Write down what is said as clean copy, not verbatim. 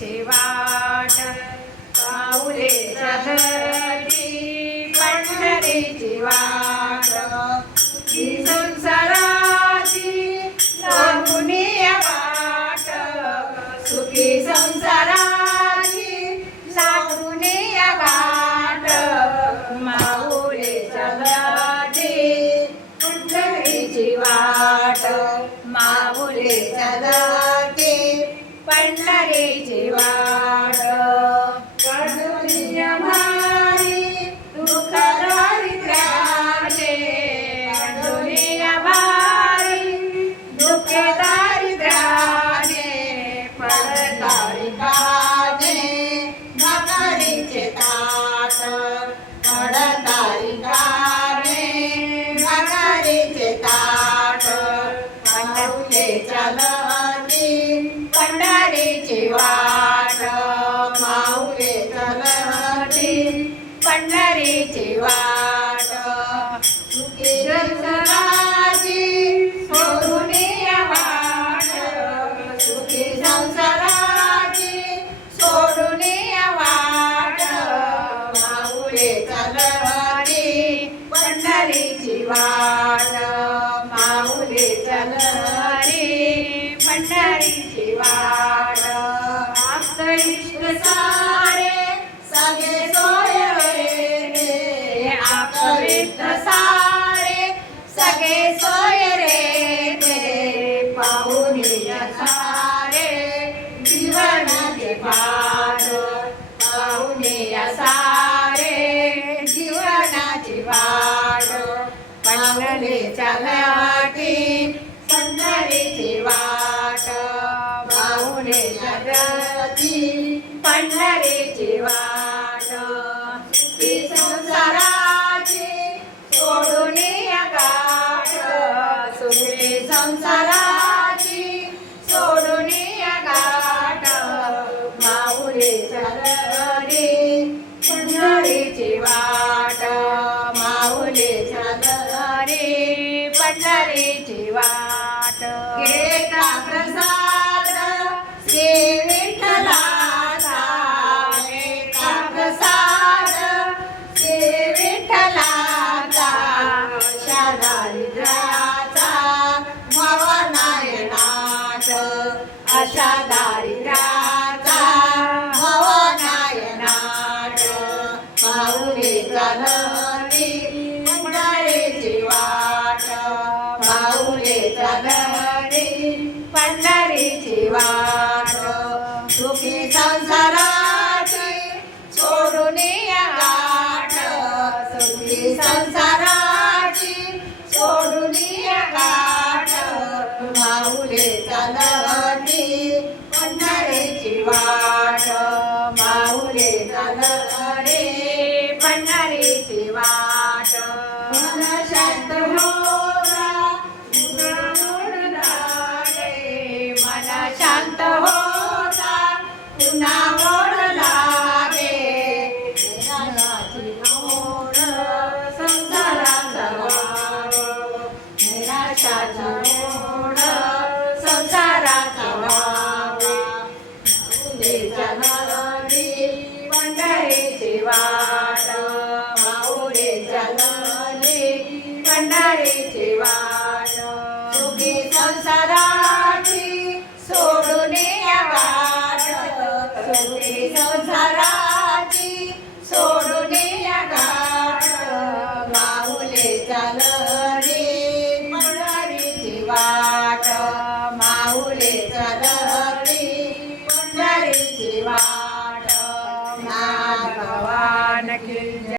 पंढरीची वाट पाऊले चलती पंढरीची वाट ही संसाराची लागुनी वाट सुखी संसाराची लागुनी वाट माऊले चलती पंढरीची वाट माऊले चलती पंढरीची वाट कडुनिया भारी दुःख दारिद्र्याचे कडुनिया भारी दुःख दारिद्र्याचे पडतारी काजे भाकरीचे ताट पडतारी काजे भाकरीचे ताट पंढरीचे चलती पंढरीची वाट माऊले चलती पंढरीची वाट सुखी संसाराची सोडून वाट सुखी संसाराची सोडून वाट माऊले चलती पंढरीची वाट माऊले चलती पंढरीची वाट आप्त इष्ट सारे सगळे सोय रे आप्त इष्ट सारे सगळे सोय रे पाहुनिया सारे जीवनाचे पार पाहुनिया सारे जीवनाची वाट पंढरी चलती पंढरीची वाट माऊले चलती पंढरीची वाट सुखी संसाराची सोडून गाठ सुखी संसाराची सोडून गाठ माऊले चलती पंढरीची वाट माऊले चलती पंढरीची वाट घेता प्रसाद श्री विठ्ठलाचा घेता प्रसाद श्री विठ्ठलाचा अशा दारिद्र्याचा भवनायनाथ अशा दारिद्र्याचा भवनायनाथ माऊली चलती पंढरीची वाट माऊले चलती पंढरीची वाट सुखी संसाराची सोडून गाठ सुखी संसाराची सोडून गाठ माऊले चलती पंढरीची वाट माऊले चलती पंढरीची वाट मन शांत होता मन शांत होता पुन्हा ओढ लागे निराशाची ओढ संसाराचा वाव निराशाची ओढ संसाराचा वाव माऊले चलती पंढरीची वाट माऊले चलती पंढरीची वाट सुखी संसाराची सोडून गाठ सुखी संसाराची सोडून गाठ माऊले चलती पंढरीची वाट माऊले चलती पंढरीची वाट भगवान की